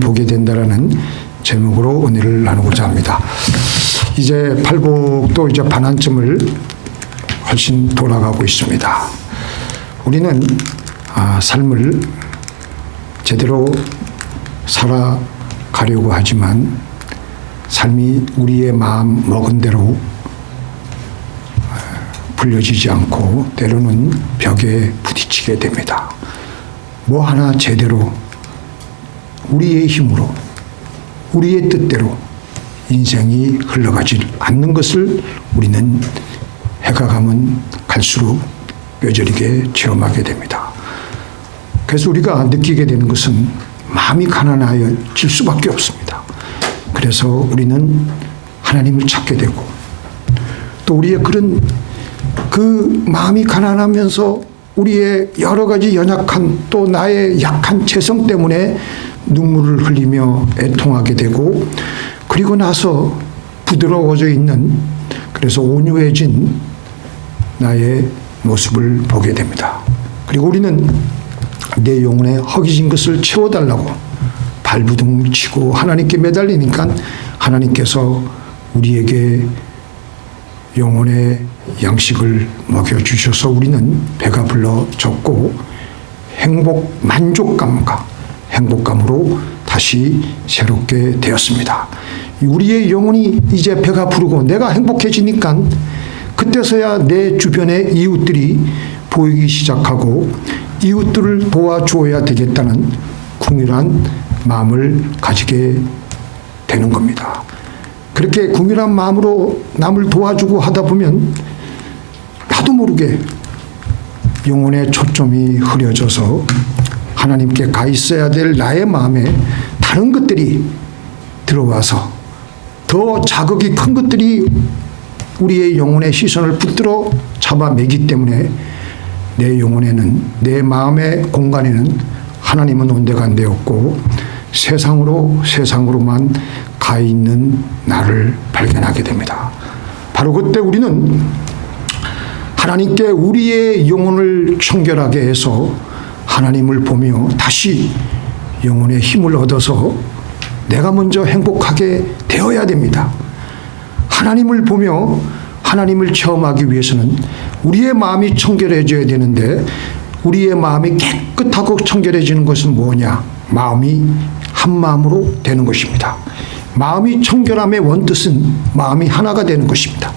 보게 된다라는 제목으로 은혜를 나누고자 합니다. 이제 팔복도 이제 반환점을 훨씬 돌아가고 있습니다. 우리는 삶을 제대로 살아가려고 하지만 삶이 우리의 마음 먹은 대로 불려지지 않고 때로는 벽에 부딪히게 됩니다. 뭐 하나 제대로 우리의 힘으로 우리의 뜻대로 인생이 흘러가지 않는 것을 우리는 해가 가면 갈수록 뼈저리게 체험하게 됩니다. 그래서 우리가 느끼게 되는 것은 마음이 가난해질 수밖에 없습니다. 그래서 우리는 하나님을 찾게 되고 또 우리의 그런 그 마음이 가난하면서 우리의 여러 가지 연약한 또 나의 약한 재성 때문에 눈물을 흘리며 애통하게 되고 그리고 나서 부드러워져 있는 그래서 온유해진 나의 모습을 보게 됩니다. 그리고 우리는 내 영혼에 허기진 것을 채워달라고 발부둥 치고 하나님께 매달리니까 하나님께서 우리에게 영혼의 양식을 먹여주셔서 우리는 배가 불러졌고 행복감으로 다시 새롭게 되었습니다. 우리의 영혼이 이제 배가 부르고 내가 행복해지니까 그때서야 내 주변의 이웃들이 보이기 시작하고 이웃들을 도와줘야 되겠다는 궁휼한 마음을 가지게 되는 겁니다. 그렇게 궁휼한 마음으로 남을 도와주고 하다 보면 나도 모르게 영혼의 초점이 흐려져서 하나님께 가 있어야 될 나의 마음에 다른 것들이 들어와서 더 자극이 큰 것들이 우리의 영혼의 시선을 붙들어 잡아매기 때문에 내 영혼에는 내 마음의 공간에는 하나님은 온데가 안 되었고 세상으로만 가 있는 나를 발견하게 됩니다. 바로 그때 우리는 하나님께 우리의 영혼을 청결하게 해서 하나님을 보며 다시 영혼의 힘을 얻어서 내가 먼저 행복하게 되어야 됩니다. 하나님을 보며 하나님을 체험하기 위해서는 우리의 마음이 청결해져야 되는데 우리의 마음이 깨끗하고 청결해지는 것은 뭐냐? 마음이 한 마음으로 되는 것입니다. 마음이 청결함의 원뜻은 마음이 하나가 되는 것입니다.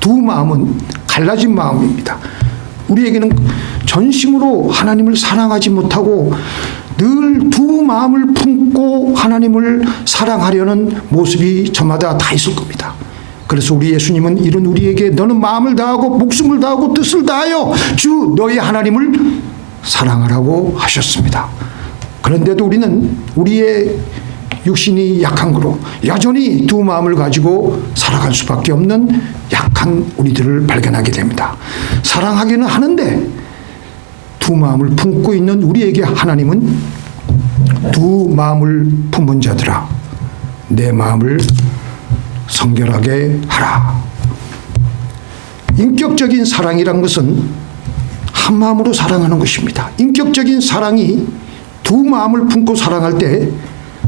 두 마음은 갈라진 마음입니다. 우리에게는 전심으로 하나님을 사랑하지 못하고 늘 두 마음을 품고 하나님을 사랑하려는 모습이 저마다 다 있을 겁니다. 그래서 우리 예수님은 이런 우리에게 너는 마음을 다하고 목숨을 다하고 뜻을 다하여 주 너희 하나님을 사랑하라고 하셨습니다. 그런데도 우리는 우리의 육신이 약한 거로 여전히 두 마음을 가지고 살아갈 수밖에 없는 약한 우리들을 발견하게 됩니다. 사랑하기는 하는데 두 마음을 품고 있는 우리에게 하나님은 두 마음을 품은 자들아 내 마음을 성결하게 하라. 인격적인 사랑이란 것은 한 마음으로 사랑하는 것입니다. 인격적인 사랑이 두 마음을 품고 사랑할 때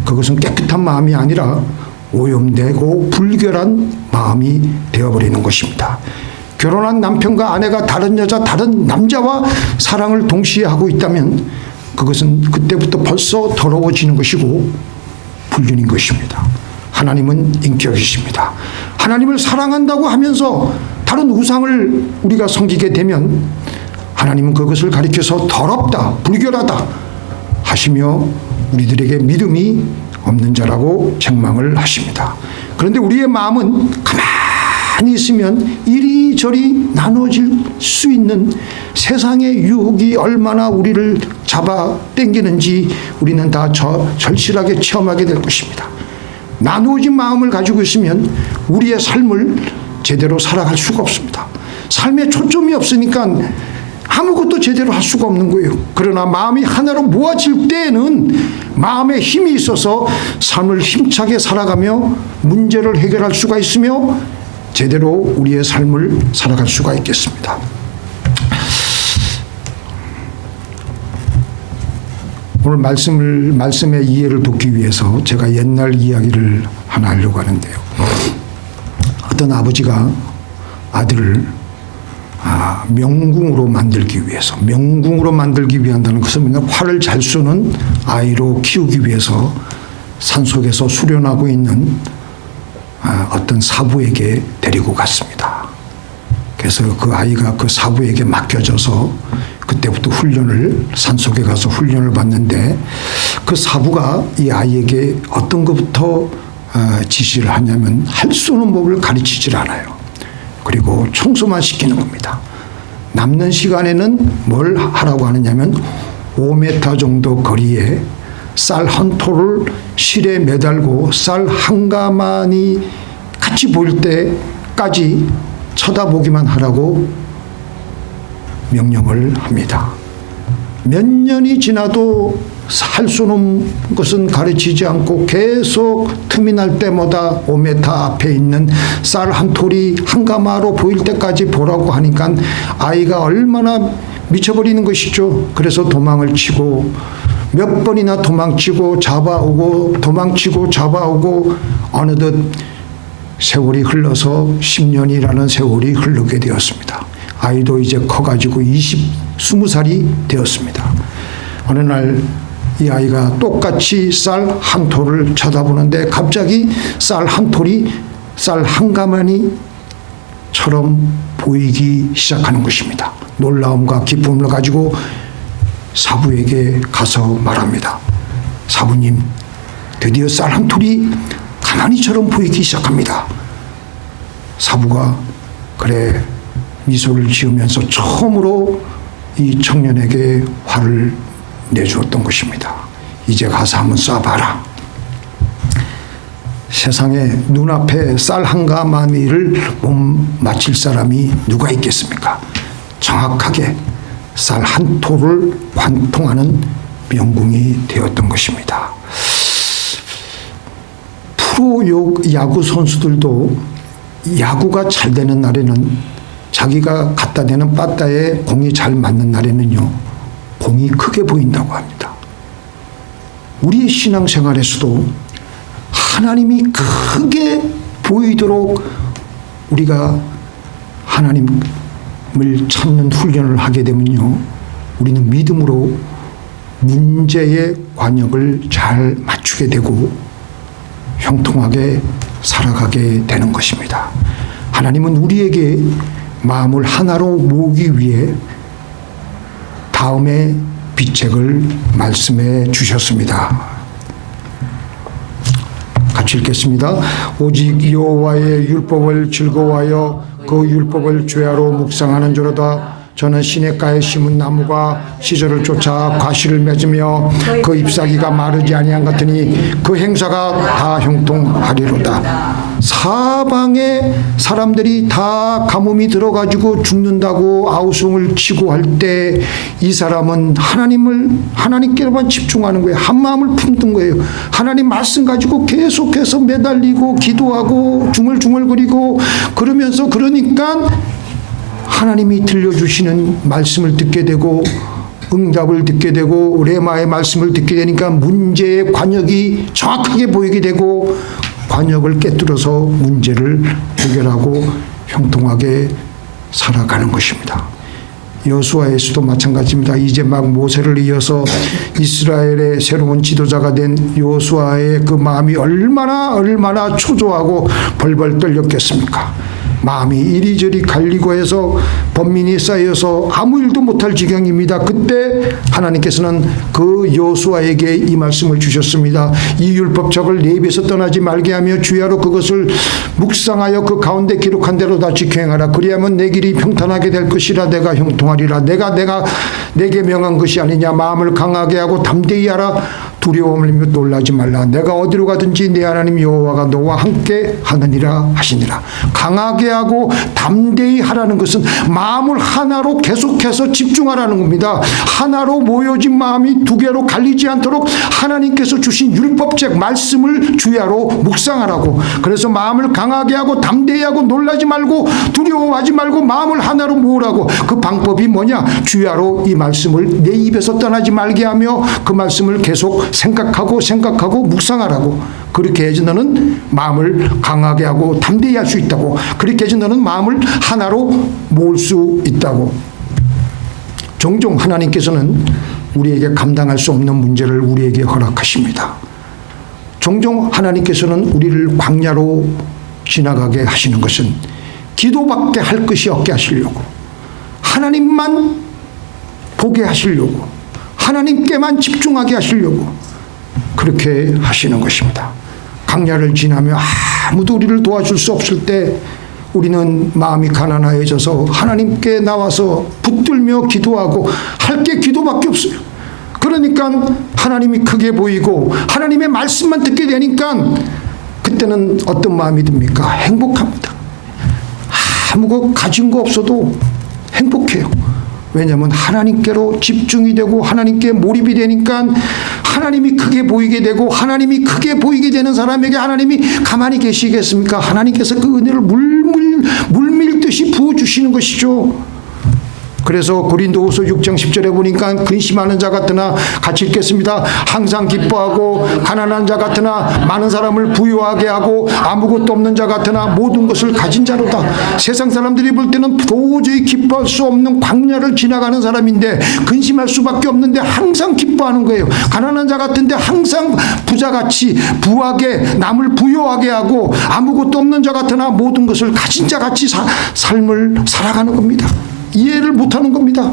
그것은 깨끗한 마음이 아니라 오염되고 불결한 마음이 되어버리는 것입니다. 결혼한 남편과 아내가 다른 여자, 다른 남자와 사랑을 동시에 하고 있다면 그것은 그때부터 벌써 더러워지는 것이고 불륜인 것입니다. 하나님은 인격이십니다. 하나님을 사랑한다고 하면서 다른 우상을 우리가 섬기게 되면 하나님은 그것을 가리켜서 더럽다, 불결하다 하시며 우리들에게 믿음이 없는 자라고 책망을 하십니다. 그런데 우리의 마음은 가만히 있으면 이리저리 나눠질 수 있는 세상의 유혹이 얼마나 우리를 잡아 당기는지 우리는 다 절실하게 체험하게 될 것입니다. 나누어진 마음을 가지고 있으면 우리의 삶을 제대로 살아갈 수가 없습니다. 삶에 초점이 없으니까 아무것도 제대로 할 수가 없는 거예요. 그러나 마음이 하나로 모아질 때에는 마음에 힘이 있어서 삶을 힘차게 살아가며 문제를 해결할 수가 있으며 제대로 우리의 삶을 살아갈 수가 있겠습니다. 오늘 말씀의 이해를 돕기 위해서 제가 옛날 이야기를 하나 하려고 하는데요. 어떤 아버지가 아들을 명궁으로 만들기 위한다는 것은 맨날 활을 잘 쏘는 아이로 키우기 위해서 산속에서 수련하고 있는 어떤 사부에게 데리고 갔습니다. 그래서 그 아이가 그 사부에게 맡겨져서 그때부터 산속에 가서 훈련을 받는데, 그 사부가 이 아이에게 어떤 것부터 지시를 하냐면 활 쏘는 법을 가르치질 않아요. 그리고 청소만 시키는 겁니다. 남는 시간에는 뭘 하라고 하느냐면 5m 정도 거리에 쌀 한 톨을 실에 매달고 쌀 한 가마니 같이 보일 때까지 쳐다보기만 하라고 명령을 합니다. 몇 년이 지나도 활 쏘는 것은 가르치지 않고 계속 틈이 날 때마다 5m 앞에 있는 쌀 한 톨이 한 가마로 보일 때까지 보라고 하니까 아이가 얼마나 미쳐버리는 것이죠. 그래서 도망을 치고 몇 번이나 도망치고 잡아오고 도망치고 잡아오고 어느덧 세월이 흘러서 10년이라는 세월이 흐르게 되었습니다. 아이도 이제 커가지고 20살이 되었습니다. 어느 날 이 아이가 똑같이 쌀 한 톨을 쳐다보는데 갑자기 쌀 한 톨이 쌀 한 가마니처럼 보이기 시작하는 것입니다. 놀라움과 기쁨을 가지고 사부에게 가서 말합니다. 사부님, 드디어 쌀 한 톨이 가마니처럼 보이기 시작합니다. 사부가 그래 미소를 지으면서 처음으로 이 청년에게 활을 내주었던 것입니다. 이제 가서 한번 쏴봐라. 세상에 눈앞에 쌀 한 가마니를 못 맞힐 사람이 누가 있겠습니까? 정확하게 쌀 한 톨을 관통하는 명궁이 되었던 것입니다. 프로 야구 선수들도 야구가 잘 되는 날에는 자기가 갖다 대는 빠따에 공이 잘 맞는 날에는요, 공이 크게 보인다고 합니다. 우리의 신앙생활에서도 하나님이 크게 보이도록 우리가 하나님을 찾는 훈련을 하게 되면요, 우리는 믿음으로 문제의 관역을 잘 맞추게 되고 형통하게 살아가게 되는 것입니다. 하나님은 우리에게 마음을 하나로 모으기 위해 다음의 비책을 말씀해 주셨습니다. 같이 읽겠습니다. 오직 여호와의 율법을 즐거워하여 그 율법을 죄하로 묵상하는 자로다. 저는 시냇가에 심은 나무가 시절을 쫓아 과실을 맺으며 그 잎사귀가 마르지 아니한 같으니 그 행사가 다 형통하리로다. 사방에 사람들이 다 가뭄이 들어가지고 죽는다고 아우성을 치고 할 때 이 사람은 하나님께만 집중하는 거예요. 한 마음을 품는 거예요. 하나님 말씀 가지고 계속해서 매달리고 기도하고 중얼중얼거리고 그러면서 그러니까 하나님이 들려주시는 말씀을 듣게 되고 응답을 듣게 되고 레마의 말씀을 듣게 되니까 문제의 관역이 정확하게 보이게 되고 관역을 깨뜨려서 문제를 해결하고 형통하게 살아가는 것입니다. 여호수아에서도 마찬가지입니다. 이제 막 모세를 이어서 이스라엘의 새로운 지도자가 된 여호수아의 그 마음이 얼마나 초조하고 벌벌 떨렸겠습니까? 마음이 이리저리 갈리고 해서 번민이 쌓여서 아무 일도 못할 지경입니다. 그때 하나님께서는 그 여호수아에게 이 말씀을 주셨습니다. 이 율법책을 네 입에서 떠나지 말게 하며 주야로 그것을 묵상하여 그 가운데 기록한 대로 다 지켜 행하라. 그리하면 내 길이 평탄하게 될 것이라. 내가 형통하리라. 내가 내게 명한 것이 아니냐. 마음을 강하게 하고 담대히 하라. 두려움을 놀라지 말라. 내가 어디로 가든지 내 하나님 여호와가 너와 함께 하느니라 하시니라. 강하게 하고 담대히 하라는 것은 마음을 하나로 계속해서 집중하라는 겁니다. 하나로 모여진 마음이 두 개로 갈리지 않도록 하나님께서 주신 율법책 말씀을 주야로 묵상하라고. 그래서 마음을 강하게 하고 담대히 하고 놀라지 말고 두려워하지 말고 마음을 하나로 모으라고. 그 방법이 뭐냐? 주야로 이 말씀을 내 입에서 떠나지 말게 하며 그 말씀을 계속 생각하고 묵상하라고. 그렇게 해야지 너는 마음을 강하게 하고 담대히 할 수 있다고. 그렇게 해야지 너는 마음을 하나로 모을 수 있다고. 종종 하나님께서는 우리에게 감당할 수 없는 문제를 우리에게 허락하십니다. 종종 하나님께서는 우리를 광야로 지나가게 하시는 것은 기도밖에 할 것이 없게 하시려고, 하나님만 보게 하시려고, 하나님께만 집중하게 하시려고 그렇게 하시는 것입니다. 광야를 지나며 아무도 우리를 도와줄 수 없을 때 우리는 마음이 가난해져서 하나님께 나와서 붙들며 기도하고 할 게 기도밖에 없어요. 그러니까 하나님이 크게 보이고 하나님의 말씀만 듣게 되니까 그때는 어떤 마음이 듭니까? 행복합니다. 아무거 가진 거 없어도 행복해요. 왜냐하면 하나님께로 집중이 되고 하나님께 몰입이 되니까 하나님이 크게 보이게 되고, 하나님이 크게 보이게 되는 사람에게 하나님이 가만히 계시겠습니까? 하나님께서 그 은혜를 물밀듯이 부어주시는 것이죠. 그래서 고린도후서 6장 10절에 보니까 근심하는 자 같으나 같이 읽겠습니다. 항상 기뻐하고 가난한 자 같으나 많은 사람을 부유하게 하고 아무것도 없는 자 같으나 모든 것을 가진 자로다. 세상 사람들이 볼 때는 도저히 기뻐할 수 없는 광야를 지나가는 사람인데 근심할 수밖에 없는데 항상 기뻐하는 거예요. 가난한 자 같은데 항상 부자같이 부하게 남을 부유하게 하고 아무것도 없는 자 같으나 모든 것을 가진 자같이 삶을 살아가는 겁니다. 이해를 못하는 겁니다.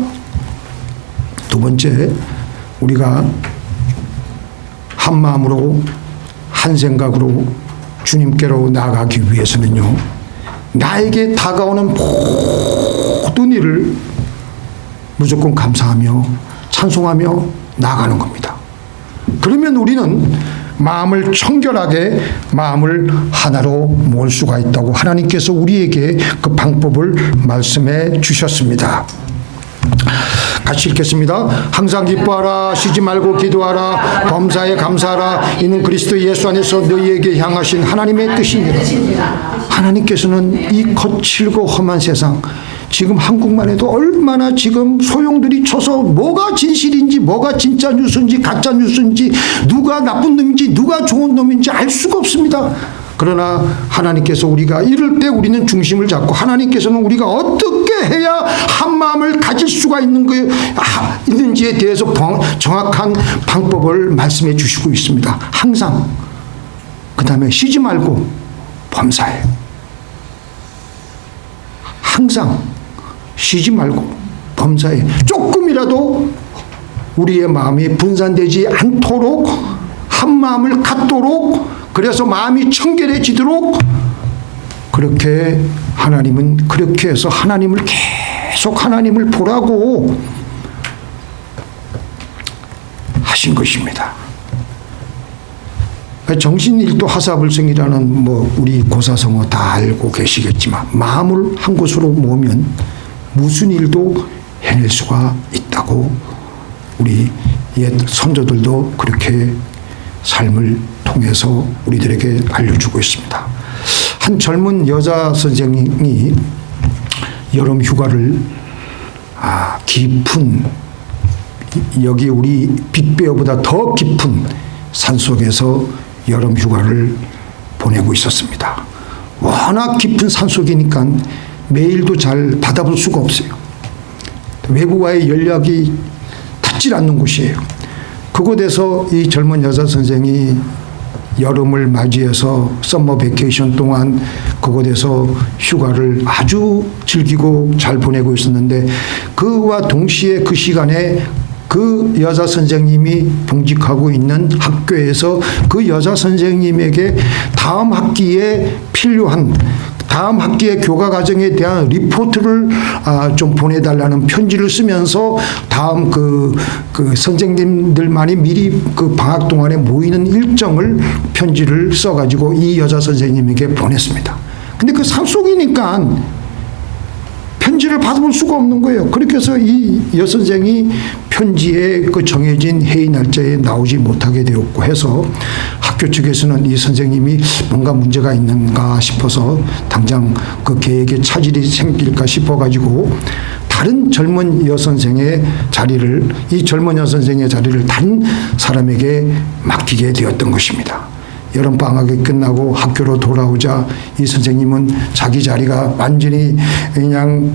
두 번째, 우리가 한 마음으로 한 생각으로 주님께로 나아가기 위해서는요, 나에게 다가오는 모든 일을 무조건 감사하며 찬송하며 나아가는 겁니다. 그러면 우리는 마음을 청결하게 마음을 하나로 모을 수가 있다고 하나님께서 우리에게 그 방법을 말씀해 주셨습니다. 같이 읽겠습니다. 항상 기뻐하라, 쉬지 말고 기도하라, 범사에 감사하라. 이는 그리스도 예수 안에서 너희에게 향하신 하나님의 뜻이니라. 하나님께서는 이 거칠고 험한 세상, 지금 한국만 해도 얼마나 지금 소용돌이 쳐서 뭐가 진실인지 뭐가 진짜 뉴스인지 가짜 뉴스인지 누가 나쁜 놈인지 누가 좋은 놈인지 알 수가 없습니다. 그러나 하나님께서 우리가 이럴 때 우리는 중심을 잡고 하나님께서는 우리가 어떻게 해야 한 마음을 가질 수가 있는지에 대해서 정확한 방법을 말씀해 주시고 있습니다. 항상. 그 다음에 쉬지 말고 범사에. 항상 쉬지 말고 범사에. 조금이라도 우리의 마음이 분산되지 않도록 한 마음을 갖도록, 그래서 마음이 청결해지도록 그렇게 하나님은 그렇게 해서 하나님을 계속 하나님을 보라고 하신 것입니다. 정신일도 하사불성이라는 우리 고사성어 다 알고 계시겠지만 마음을 한 곳으로 모으면 무슨 일도 해낼 수가 있다고 우리 옛 선조들도 그렇게 삶을 통해서 우리들에게 알려주고 있습니다. 한 젊은 여자 선생님이 여름 휴가를 깊은, 여기 우리 빅베어보다 더 깊은 산속에서 여름 휴가를 보내고 있었습니다. 워낙 깊은 산속이니까 메일도 잘 받아볼 수가 없어요. 외부와의 연락이 닿질 않는 곳이에요. 그곳에서 이 젊은 여자 선생이 여름을 맞이해서 썸머 베케이션 동안 그곳에서 휴가를 아주 즐기고 잘 보내고 있었는데, 그와 동시에 그 시간에 그 여자 선생님이 봉직하고 있는 학교에서 그 여자 선생님에게 다음 학기에 필요한 다음 학기의 교과 과정에 대한 리포트를 좀 보내달라는 편지를 쓰면서 다음 그 선생님들만이 미리 그 방학 동안에 모이는 일정을 편지를 써가지고 이 여자 선생님에게 보냈습니다. 근데 그 상속이니까 편지를 받아볼 수가 없는 거예요. 그렇게 해서 이 여선생이 편지에 그 정해진 회의 날짜에 나오지 못하게 되었고 해서 학교 측에서는 이 선생님이 뭔가 문제가 있는가 싶어서 당장 그 계획에 차질이 생길까 싶어가지고 다른 젊은 여선생의 자리를, 이 젊은 여선생의 자리를 다른 사람에게 맡기게 되었던 것입니다. 여름방학이 끝나고 학교로 돌아오자 이 선생님은 자기 자리가 완전히 그냥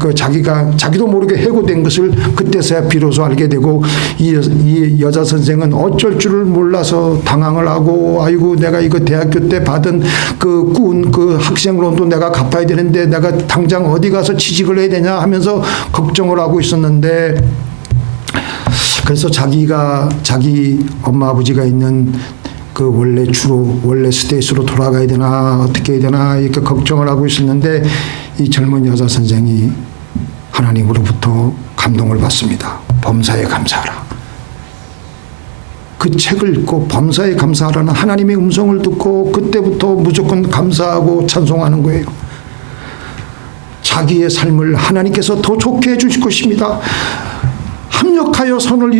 자기도 모르게 해고된 것을 그때서야 비로소 알게 되고 이 여자 선생은 어쩔 줄을 몰라서 당황을 하고 아이고 내가 이거 대학교 때 받은 그 학생론도 내가 갚아야 되는데 내가 당장 어디 가서 취직을 해야 되냐 하면서 걱정을 하고 있었는데 그래서 자기 엄마 아버지가 있는 그 원래 스테이스로 돌아가야 되나 어떻게 해야 되나 이렇게 걱정을 하고 있었는데 이 젊은 여자 선생이 하나님으로부터 감동을 받습니다. 범사에 감사하라. 그 책을 읽고 범사에 감사하라는 하나님의 음성을 듣고 그때부터 무조건 감사하고 찬송하는 거예요. 자기의 삶을 하나님께서 더 좋게 해주실 것입니다. 합력하여 선을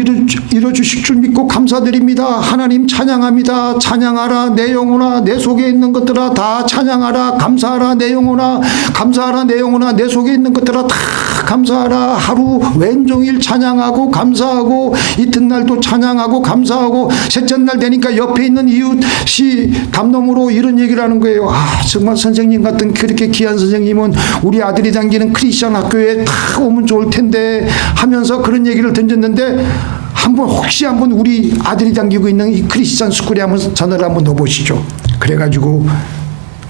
이루어주실 줄 믿고 감사드립니다. 하나님 찬양합니다. 찬양하라 내 영혼아 내 속에 있는 것들아 다 찬양하라. 감사하라 내 영혼아 감사하라 내 영혼아 내 속에 있는 것들아 다 감사하라. 하루 왼종일 찬양하고 감사하고 이튿날도 찬양하고 감사하고 셋째 날 되니까 옆에 있는 이웃이 담nom으로 이런 얘기를 하는 거예요. 정말 선생님 같은 그렇게 귀한 선생님은 우리 아들이 다니는 크리스천 학교에 다 오면 좋을 텐데 하면서 그런 얘기를 던졌는데 혹시 한번 우리 아들이 다니고 있는 이 크리스천 스쿨에 한번 전화를 한번 넣어보시죠. 그래가지고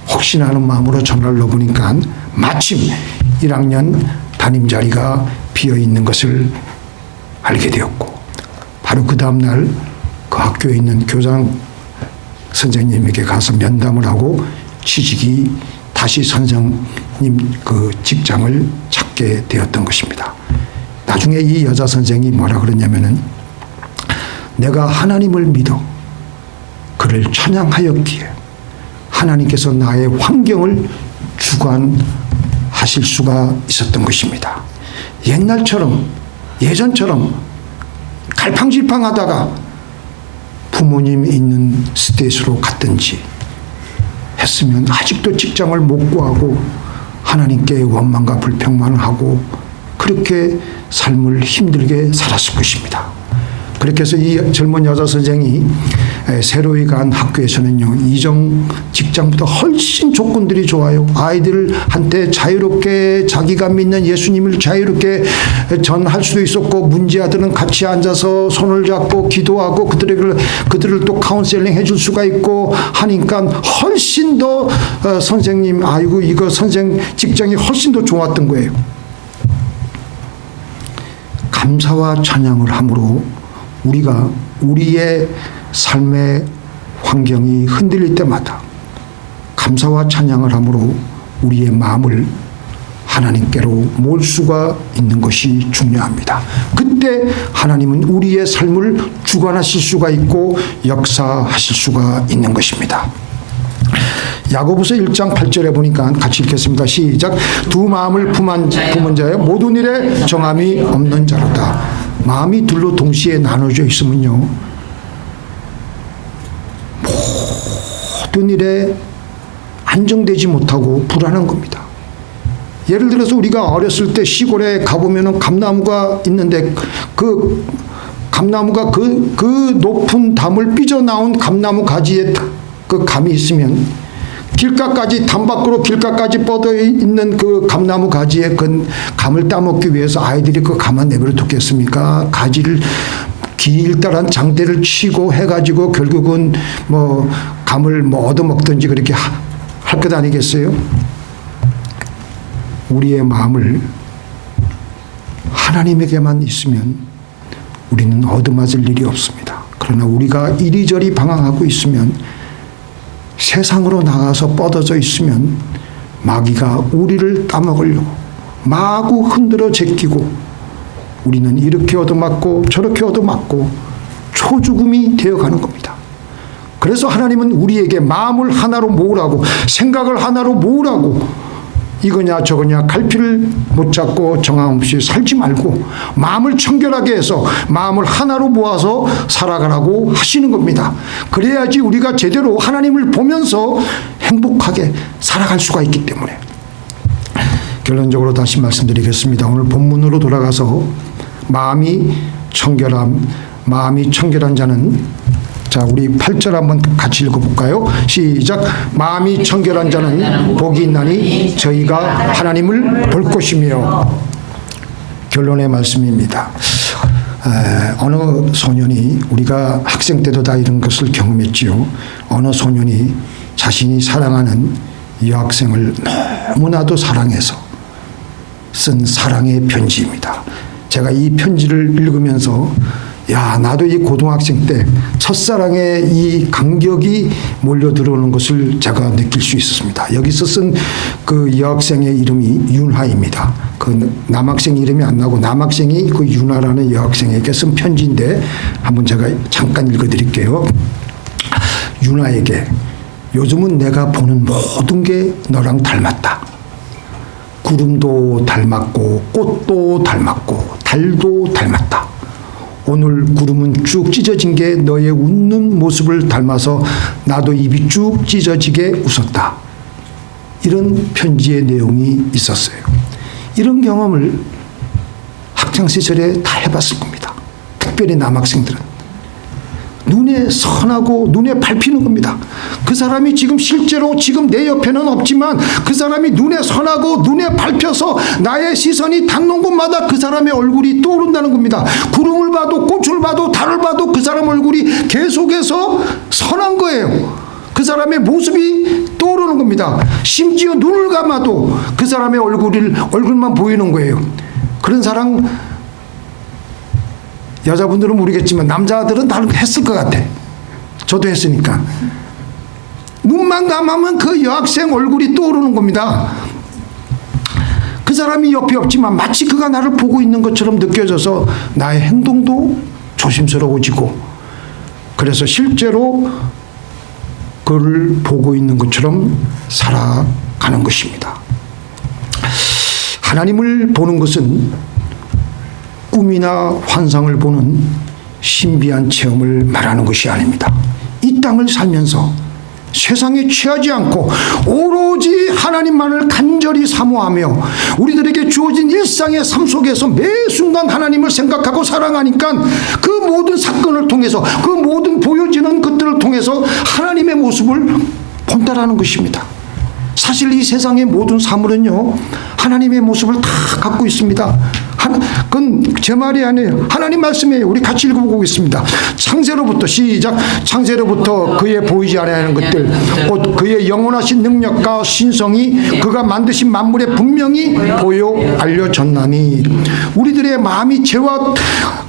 혹시나 하는 마음으로 전화를 넣어보니까 마침 1학년 담임 자리가 비어있는 것을 알게 되었고 바로 그 다음날 그 학교에 있는 교장 선생님에게 가서 면담을 하고 취직이 다시 선생님 그 직장을 찾게 되었던 것입니다. 나중에 이 여자 선생이 뭐라 그러냐면은 내가 하나님을 믿어 그를 찬양하였기에 하나님께서 나의 환경을 주관하실 수가 있었던 것입니다. 예전처럼 갈팡질팡하다가 부모님 있는 스테이스로 갔든지 했으면 아직도 직장을 못 구하고 하나님께 원망과 불평만 하고 그렇게 삶을 힘들게 살았을 것입니다. 그렇게 해서 이 젊은 여자 선생이 새로이 간 학교에서는요, 이전 직장보다 훨씬 조건들이 좋아요. 아이들한테 자유롭게 자기가 믿는 예수님을 자유롭게 전할 수도 있었고, 문제아들은 같이 앉아서 손을 잡고 기도하고 그들을 또 카운셀링 해줄 수가 있고 하니까 훨씬 더 선생님, 이거 선생 직장이 훨씬 더 좋았던 거예요. 감사와 찬양을 함으로 우리가 우리의 삶의 환경이 흔들릴 때마다 감사와 찬양을 함으로 우리의 마음을 하나님께로 모을 수가 있는 것이 중요합니다. 그때 하나님은 우리의 삶을 주관하실 수가 있고 역사하실 수가 있는 것입니다. 야고보서 1장 8절에 보니까 같이 읽겠습니다. 시작. 두 마음을 품은 자여 모든 일에 정함이 없는 자로다. 마음이 둘로 동시에 나눠져 있으면요, 모든 일에 안정되지 못하고 불안한 겁니다. 예를 들어서 우리가 어렸을 때 시골에 가보면 감나무가 있는데 그 감나무가 그 높은 담을 삐져나온 감나무 가지에 그 감이 있으면 길가까지, 담 밖으로 길가까지 뻗어 있는 그 감나무 가지에 그 감을 따먹기 위해서 아이들이 그 감만 내버려 뒀겠습니까? 가지를 길다란 장대를 치고 해가지고 결국은 뭐 감을 뭐 얻어먹든지 그렇게 할 것 아니겠어요? 우리의 마음을 하나님에게만 있으면 우리는 얻어맞을 일이 없습니다. 그러나 우리가 이리저리 방황하고 있으면, 세상으로 나가서 뻗어져 있으면 마귀가 우리를 따먹으려고 마구 흔들어 제끼고 우리는 이렇게 얻어맞고 저렇게 얻어맞고 초죽음이 되어가는 겁니다. 그래서 하나님은 우리에게 마음을 하나로 모으라고, 생각을 하나로 모으라고, 이거냐 저거냐 갈피를 못 잡고 정함없이 살지 말고 마음을 청결하게 해서 마음을 하나로 모아서 살아가라고 하시는 겁니다. 그래야지 우리가 제대로 하나님을 보면서 행복하게 살아갈 수가 있기 때문에. 결론적으로 다시 말씀드리겠습니다. 오늘 본문으로 돌아가서 마음이 청결한 자는, 자, 우리 8절 한번 같이 읽어볼까요? 시작. 마음이 청결한 자는 복이 있나니 저희가 하나님을 볼 것이며. 결론의 말씀입니다. 어느 소년이, 우리가 학생 때도 다 이런 것을 경험했지요. 어느 소년이 자신이 사랑하는 여학생을 너무나도 사랑해서 쓴 사랑의 편지입니다. 제가 이 편지를 읽으면서 야, 나도 이 고등학생 때 첫사랑의 이 감격이 몰려 들어오는 것을 제가 느낄 수 있었습니다. 여기서 쓴 그 여학생의 이름이 윤하입니다. 그 남학생 이름이 안 나고 남학생이 그 윤하라는 여학생에게 쓴 편지인데 한번 제가 잠깐 읽어드릴게요. 윤하에게, 요즘은 내가 보는 모든 게 너랑 닮았다. 구름도 닮았고 꽃도 닮았고 달도 닮았다. 오늘 구름은 쭉 찢어진 게 너의 웃는 모습을 닮아서 나도 입이 쭉 찢어지게 웃었다. 이런 편지의 내용이 있었어요. 이런 경험을 학창시절에 다 해봤을 겁니다. 특별히 남학생들은. 눈에 선하고 눈에 밟히는 겁니다. 그 사람이 지금 실제로 지금 내 옆에는 없지만 그 사람이 눈에 선하고 눈에 밟혀서 나의 시선이 닿는 곳마다 그 사람의 얼굴이 떠오른다는 겁니다. 구름을 봐도 꽃을 봐도 달을 봐도 그 사람 얼굴이 계속해서 선한 거예요. 그 사람의 모습이 떠오르는 겁니다. 심지어 눈을 감아도 그 사람의 얼굴만 보이는 거예요. 그런 사람, 여자분들은 모르겠지만 남자들은 다 했을 것 같아. 저도 했으니까. 눈만 감으면 그 여학생 얼굴이 떠오르는 겁니다. 그 사람이 옆에 없지만 마치 그가 나를 보고 있는 것처럼 느껴져서 나의 행동도 조심스러워지고, 그래서 실제로 그를 보고 있는 것처럼 살아가는 것입니다. 하나님을 보는 것은 꿈이나 환상을 보는 신비한 체험을 말하는 것이 아닙니다. 이 땅을 살면서 세상에 취하지 않고 오로지 하나님만을 간절히 사모하며 우리들에게 주어진 일상의 삶 속에서 매 순간 하나님을 생각하고 사랑하니까 그 모든 사건을 통해서, 그 모든 보여지는 것들을 통해서 하나님의 모습을 본다라는 것입니다. 사실 이 세상의 모든 사물은요, 하나님의 모습을 다 갖고 있습니다. 그건 제 말이 아니에요. 하나님 말씀이에요. 우리 같이 읽어보겠습니다. 창세로부터, 시작. 창세로부터 그의 보이지 않는 것들, 곧 그의 영원하신 능력과 신성이 그가 만드신 만물에 분명히 보여 알려졌나니. 우리들의 마음이 죄와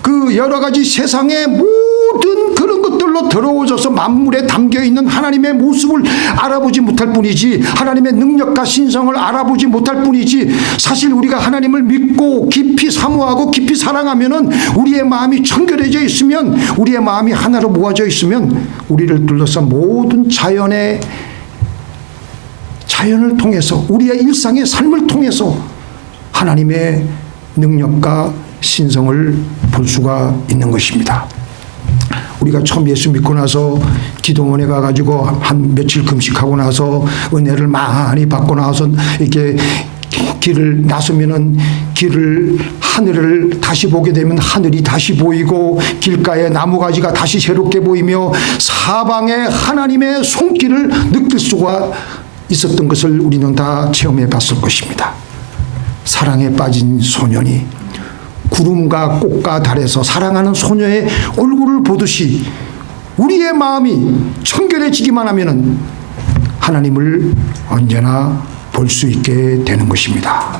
그 여러 가지 세상의 모든 그런 것들로 더러워져서 만물에 담겨있는 하나님의 모습을 알아보지 못할 뿐이지, 하나님의 능력과 신성을 알아보지 못할 뿐이지, 사실 우리가 하나님을 믿고 깊이 사모하고 깊이 사랑하면은, 우리의 마음이 청결해져 있으면, 우리의 마음이 하나로 모아져 있으면 우리를 둘러싼 모든 자연을 통해서, 우리의 일상의 삶을 통해서 하나님의 능력과 신성을 볼 수가 있는 것입니다. 우리가 처음 예수 믿고 나서 기도원에 가가지고 한 며칠 금식하고 나서 은혜를 많이 받고 나서 이렇게 길을 나서면은 하늘을 다시 보게 되면 하늘이 다시 보이고, 길가에 나무가지가 다시 새롭게 보이며 사방에 하나님의 손길을 느낄 수가 있었던 것을 우리는 다 체험해 봤을 것입니다. 사랑에 빠진 소년이 구름과 꽃과 달에서 사랑하는 소녀의 얼굴을 보듯이 우리의 마음이 청결해지기만 하면은 하나님을 언제나 볼 수 있게 되는 것입니다.